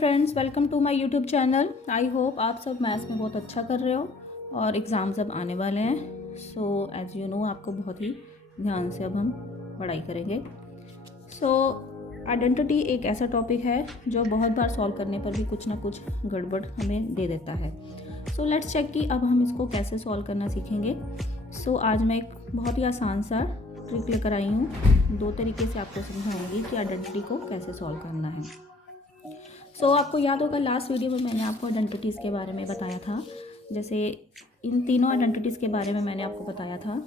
Friends, welcome to my YouTube channel. I hope आप सब maths में बहुत अच्छा कर रहे हो और एग्ज़ाम्स अब आने वाले हैं। सो एज़ यू नो आपको बहुत ही ध्यान से अब हम पढ़ाई करेंगे। सो आइडेंटिटी एक ऐसा टॉपिक है जो बहुत बार सॉल्व करने पर भी कुछ ना कुछ गड़बड़ हमें दे देता है। सो लेट्स चेक कि अब हम इसको कैसे सॉल्व करना सीखेंगे। सो आज मैं एक बहुत ही आसान सा ट्रिक लेकर आई हूँ। दो तरीके से आपको समझाऊंगी कि आइडेंटिटी को कैसे सॉल्व करना है। सो आपको याद होगा लास्ट वीडियो में मैंने आपको आइडेंटिटीज़ के बारे में बताया था। जैसे इन तीनों आइडेंटिटीज़ के बारे में मैंने आपको बताया था।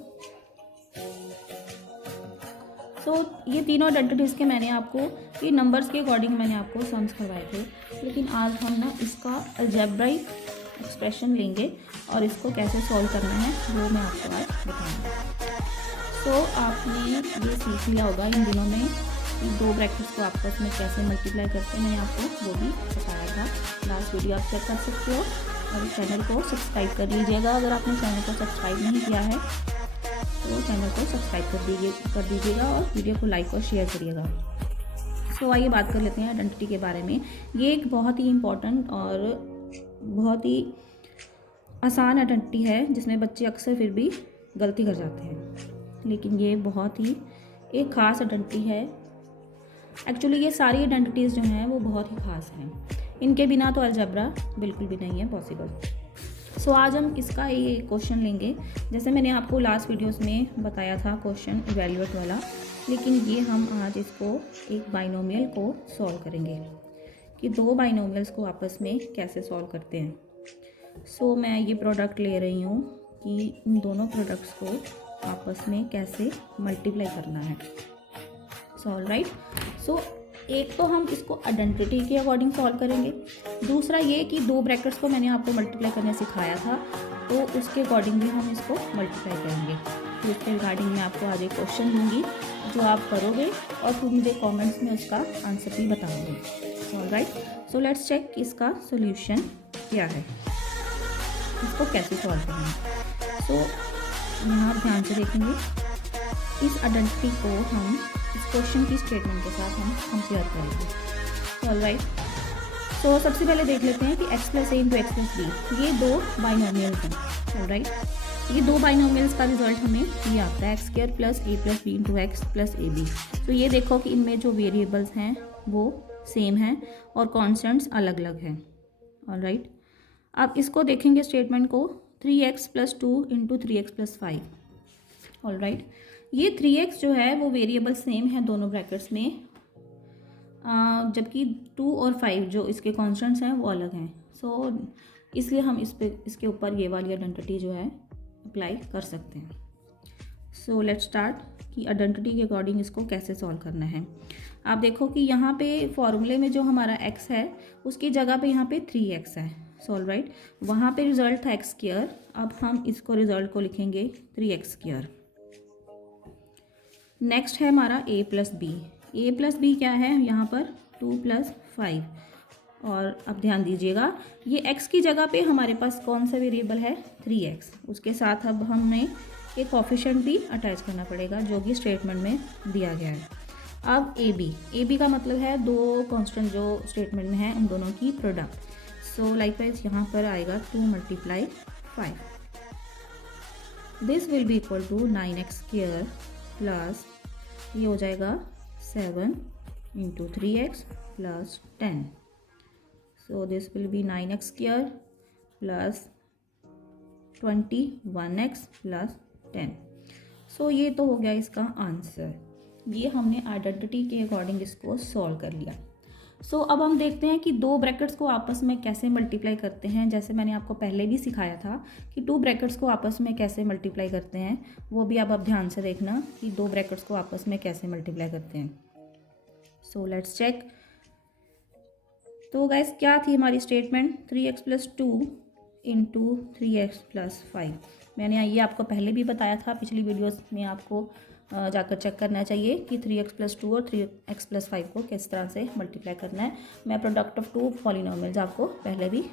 सो ये तीनों आइडेंटिटीज़ के मैंने आपको ये नंबर्स के अकॉर्डिंग मैंने आपको सम्स करवाए थे, लेकिन आज हम ना इसका अलजेब्राइक एक्सप्रेशन लेंगे और इसको कैसे सॉल्व करना है वो मैं आपको आज बताऊँगी। सो आपने ये सीख लिया होगा इन दिनों में कि दो ब्रैकेट्स को आपस में कैसे मल्टीप्लाई करते हैं। मैंने आपको वो भी बताया था, लास्ट वीडियो आप चेक कर सकते हो। और चैनल को सब्सक्राइब कर लीजिएगा। अगर आपने चैनल को सब्सक्राइब नहीं किया है तो चैनल को सब्सक्राइब कर दीजिएगा और वीडियो को लाइक और शेयर करिएगा। सो आइए बात कर लेते हैं आइडेंटिटी के बारे में। ये एक बहुत ही इम्पॉर्टेंट और बहुत ही आसान आइडेंटिटी है जिसमें बच्चे अक्सर फिर भी गलती कर जाते हैं, लेकिन ये बहुत ही एक ख़ास आइडेंटिटी है। एक्चुअली ये सारी आइडेंटिटीज़ जो हैं वो बहुत ही ख़ास हैं। इनके बिना तो अलजेब्रा बिल्कुल भी नहीं है पॉसिबल। सो आज हम इसका ये क्वेश्चन लेंगे, जैसे मैंने आपको लास्ट वीडियोस में बताया था क्वेश्चन इवैल्यूएट वाला, लेकिन ये हम आज इसको एक बाइनोमियल को सॉल्व करेंगे कि दो बाइनोमियल्स को आपस में कैसे सॉल्व करते हैं। सो मैं ये प्रोडक्ट ले रही हूँ कि इन दोनों प्रोडक्ट्स को आपस में कैसे मल्टीप्लाई करना है। Solve right. सो एक तो हम इसको आइडेंटिटी के अकॉर्डिंग सॉल्व करेंगे, दूसरा ये कि दो ब्रैकेट्स को मैंने आपको मल्टीप्लाई करने सिखाया था तो उसके अकॉर्डिंग भी हम इसको मल्टीप्लाई करेंगे। तो इसके रिगार्डिंग मैं आपको आज एक क्वेश्चन दूंगी जो आप करोगे और फिर मुझे कमेंट्स में उसका आंसर भी बताओगे। Solve right. So let's check कि इसका सोल्यूशन क्या है, इसको कैसे सॉल्व करना है। सो यहाँ ध्यान से देखेंगे, इस आइडेंटिटी को हम इस क्वेश्चन की स्टेटमेंट के साथ हम कंपेयर करेंगे। All right. सो सबसे पहले देख लेते हैं कि x plus a into x plus b ये दो बाइनोमियल्स हैं। All right. ये दो बाइनोमियल्स का रिजल्ट हमें ये आता है x square plus a plus b into x plus a b. तो ये देखो कि इनमें जो वेरिएबल्स हैं वो सेम हैं और कॉन्स्टेंट्स अलग अलग हैं। All right. अब इसको देखेंगे स्टेटमेंट को 3x plus 2 into 3x plus 5। All right. ये 3x जो है वो वेरिएबल सेम है दोनों ब्रैकेट्स में, जबकि 2 और 5 जो इसके कॉन्स्टेंट्स हैं वो अलग हैं। सो इसलिए हम इसके ऊपर ये वाली आइडेंटिटी जो है अप्लाई कर सकते हैं। सो लेट्स स्टार्ट कि आइडेंटिटी के अकॉर्डिंग इसको कैसे सॉल्व करना है। आप देखो कि यहाँ पे फॉर्मूले में जो हमारा x है उसकी जगह पे यहाँ पे 3x है। Solve right. वहाँ पे रिजल्ट था एक्स स्क्वायर, अब हम इसको रिजल्ट को लिखेंगे 3x स्क्वायर। नेक्स्ट है हमारा a plus b. A plus b क्या है यहाँ पर 2 प्लस 5। और अब ध्यान दीजिएगा ये x की जगह पे हमारे पास कौन सा वेरिएबल है 3x, उसके साथ अब हमें एक कोफिशिएंट भी अटैच करना पड़ेगा जो कि स्टेटमेंट में दिया गया है। अब ए बी का मतलब है दो कांस्टेंट जो स्टेटमेंट में है उन दोनों की प्रोडक्ट। सो लाइकवाइज यहाँ पर आएगा 2 multiply 5। This will be equal to 9x square plus ये हो जाएगा 7 into 3x plus 10। So this will be 9x square plus 21x plus 10। सो ये तो हो गया इसका आंसर। ये हमने आइडेंटिटी के अकॉर्डिंग इसको सॉल्व कर लिया। सो अब हम देखते हैं कि दो ब्रैकेट्स को आपस में कैसे मल्टीप्लाई करते हैं। जैसे मैंने आपको पहले भी सिखाया था कि टू ब्रैकेट्स को आपस में कैसे मल्टीप्लाई करते हैं, वो भी अब आप ध्यान से देखना कि दो ब्रैकेट्स को आपस में कैसे मल्टीप्लाई करते हैं। So let's check. तो गाइस क्या थी हमारी statement 3x plus 2 into 3x plus 5। मैंने ये आपको पहले भी बताया था, पिछली वीडियोस में आपको जाकर चेक करना चाहिए कि 3x प्लस 2 और 3x प्लस 5 को किस तरह से मल्टीप्लाई करना है। मैं प्रोडक्ट ऑफ टू पॉलिनोमियल्स आपको पहले भी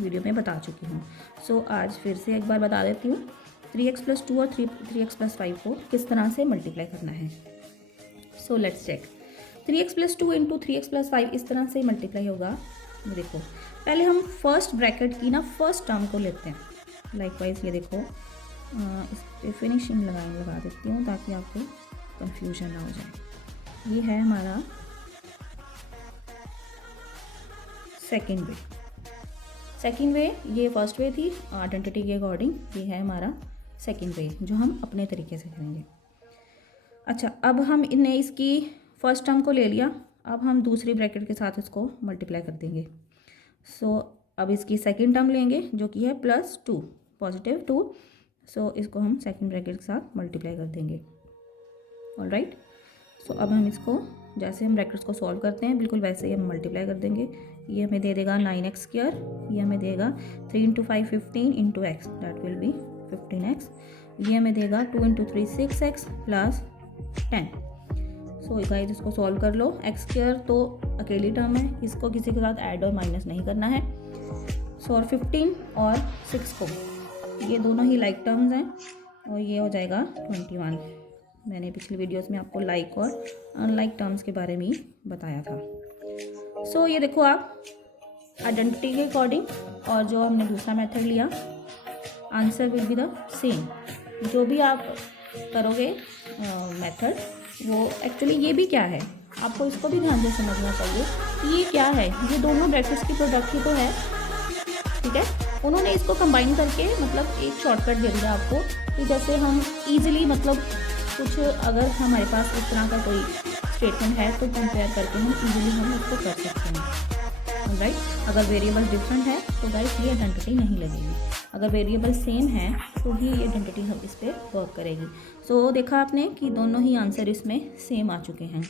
वीडियो में बता चुकी हूँ। सो आज फिर से एक बार बता देती हूँ 3x प्लस 2 और 3x प्लस 5 को किस तरह से मल्टीप्लाई करना है। So let's check. 3x plus 2 into 3x plus 5 इस तरह से मल्टीप्लाई होगा ये देखो, पहले हम फर्स्ट ब्रैकेट की ना फर्स्ट टर्म को लेते हैं। लाइकवाइज ये देखो, इस पर फिनिशिंग लगा देती हूँ ताकि आपको कंफ्यूजन ना हो जाए। ये है हमारा सेकेंड वे। सेकेंड वे, ये फर्स्ट वे थी आइडेंटिटी के अकॉर्डिंग, ये है हमारा सेकेंड वे जो हम अपने तरीके से करेंगे। अच्छा, अब हम इन्हें इसकी फर्स्ट टर्म को ले लिया, अब हम दूसरी ब्रैकेट के साथ इसको मल्टीप्लाई कर देंगे। सो अब इसकी सेकेंड टर्म लेंगे जो कि है +2, +2। सो इसको हम सेकेंड ब्रैकेट के साथ मल्टीप्लाई कर देंगे। ऑलराइट, सो अब हम इसको जैसे हम ब्रैकेट्स को सॉल्व करते हैं बिल्कुल वैसे ही हम मल्टीप्लाई कर देंगे। ये हमें दे देगा 9x², ये हमें देगा 3 × 5 15 × x, that will be 15x। ये हमें देगा 2 × 3 6x + 10। सो गाइस इसको सॉल्व कर लो। x² तो अकेली टर्म है, इसको किसी के साथ ऐड और माइनस नहीं करना है। सो और 15 और 6 को, ये दोनों ही लाइक टर्म्स हैं और ये हो जाएगा 21। मैंने पिछली वीडियोस में आपको लाइक और अनलाइक टर्म्स के बारे में बताया था। सो ये देखो आप आइडेंटिटी के अकॉर्डिंग और जो हमने दूसरा मेथड लिया, answer will be the same. जो भी आप करोगे मेथड, वो एक्चुअली ये भी क्या है, आपको इसको भी ध्यान से समझना चाहिए कि ये क्या है। ये दोनों ब्रैकेट्स की प्रोडक्ट ही तो है, ठीक है। उन्होंने इसको कंबाइन करके मतलब एक शॉर्टकट दे दिया आपको कि जैसे हम इजीली मतलब कुछ अगर हमारे पास इस तरह का कोई स्टेटमेंट है तो कंपेयर करके हम उसको कर सकते हैं। राइट, अगर वेरिएबल डिफरेंट है तो गाइस ये आइडेंटिटी नहीं लगेगी, अगर वेरिएबल सेम है तो ही ये आइडेंटिटी हम इस पर वर्क करेगी। सो देखा आपने कि दोनों ही आंसर इसमें सेम आ चुके हैं।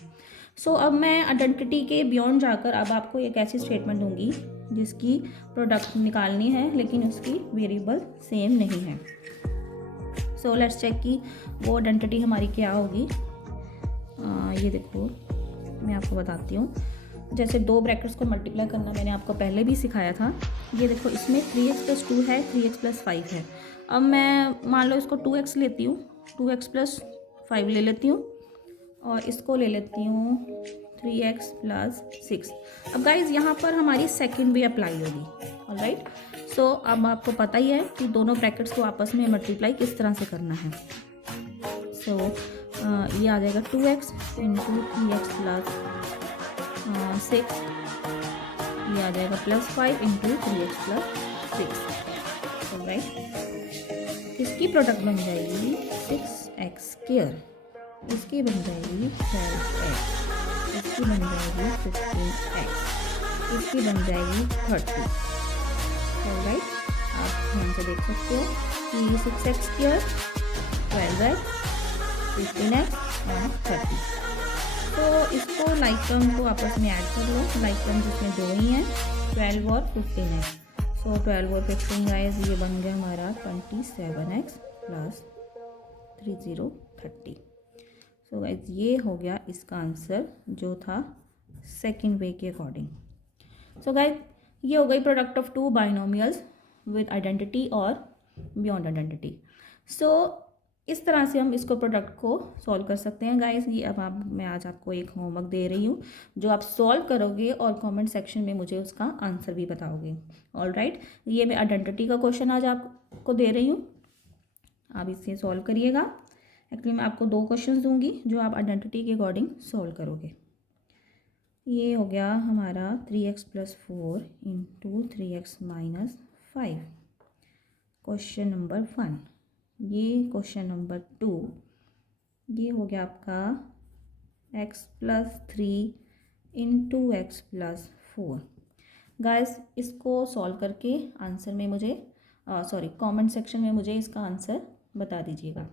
सो अब मैं आइडेंटिटी के बियॉन्ड जाकर अब आपको एक ऐसी स्टेटमेंट दूंगी जिसकी प्रोडक्ट निकालनी है लेकिन उसकी वेरिएबल सेम नहीं है। सो लेट्स चेक कि वो आइडेंटिटी हमारी क्या होगी। ये देखो मैं आपको बताती हूँ। जैसे दो ब्रैकेट्स को मल्टीप्लाई करना मैंने आपको पहले भी सिखाया था। ये देखो इसमें 3x + 2 है, 3x + 5 है। अब मैं मान लो इसको 2x लेती हूँ, 2x + 5 ले लेती हूँ और इसको ले लेती हूँ 3x + 6। अब गाइज यहाँ पर हमारी सेकेंड वे अप्लाई होगी। ऑलराइट, सो अब आपको पता ही है कि दोनों ब्रैकेट्स को आपस में मल्टीप्लाई किस तरह से करना है। सो ये आ जाएगा 2x × 3x + 6, ये आ जाएगा +5 × 3x + 6। ऑलराइट, इसकी प्रोडक्ट बन जाएगी 6x², इसकी बन जाएगी 12x, इसकी बन जाएगी 15x, इसकी बन जाएगी 30। ऑलराइट, आप ध्यान से देख सकते हो कि 6x², 12x, 15x और 30। तो इसको लाइक टर्म को आपस में ऐड कर लो। लाइक टर्म जिसमें दो ही हैं, 12 और 15x। सो 12 और 15 गाइस ये बन गया हमारा 27x + 30 30। सो गाइस ये हो गया इसका आंसर जो था सेकेंड वे के अकॉर्डिंग। सो गाइस ये हो गई product of two binomials with identity और बियॉन्ड आइडेंटिटी। सो इस तरह से हम इसको प्रोडक्ट को सॉल्व कर सकते हैं गाइस। ये अब मैं आज आपको एक होमवर्क दे रही हूँ जो आप सॉल्व करोगे और कमेंट सेक्शन में मुझे उसका आंसर भी बताओगे। ऑलराइट, ये मैं आइडेंटिटी का क्वेश्चन आज आपको दे रही हूँ, आप इसे सॉल्व करिएगा। एक्चुअली मैं आपको 2 क्वेश्चन दूंगी जो आप आइडेंटिटी के अकॉर्डिंग सॉल्व करोगे। ये हो गया हमारा 3x + 4 × 3x - 5, क्वेश्चन नंबर 1। ये क्वेश्चन नंबर 2, ये हो गया आपका x + 3 × x + 4। गाइस इसको सॉल्व करके आंसर में मुझे कमेंट सेक्शन में मुझे इसका आंसर बता दीजिएगा।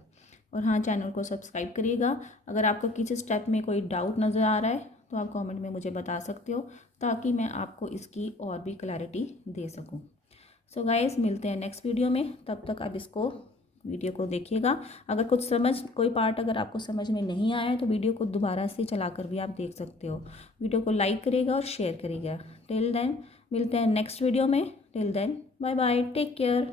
और हाँ, चैनल को सब्सक्राइब करिएगा। अगर आपको किसी स्टेप में कोई डाउट नज़र आ रहा है तो आप कमेंट में मुझे बता सकते हो ताकि मैं आपको इसकी और भी क्लैरिटी दे सकूं। सो गाइस मिलते हैं नेक्स्ट वीडियो में, तब तक आप इसको वीडियो को देखिएगा। अगर कोई पार्ट अगर आपको समझ में नहीं आया है तो वीडियो को दोबारा से चलाकर भी आप देख सकते हो। वीडियो को लाइक करिएगा और शेयर करिएगा। टिल देन मिलते हैं नेक्स्ट वीडियो में। Till then bye bye, take care.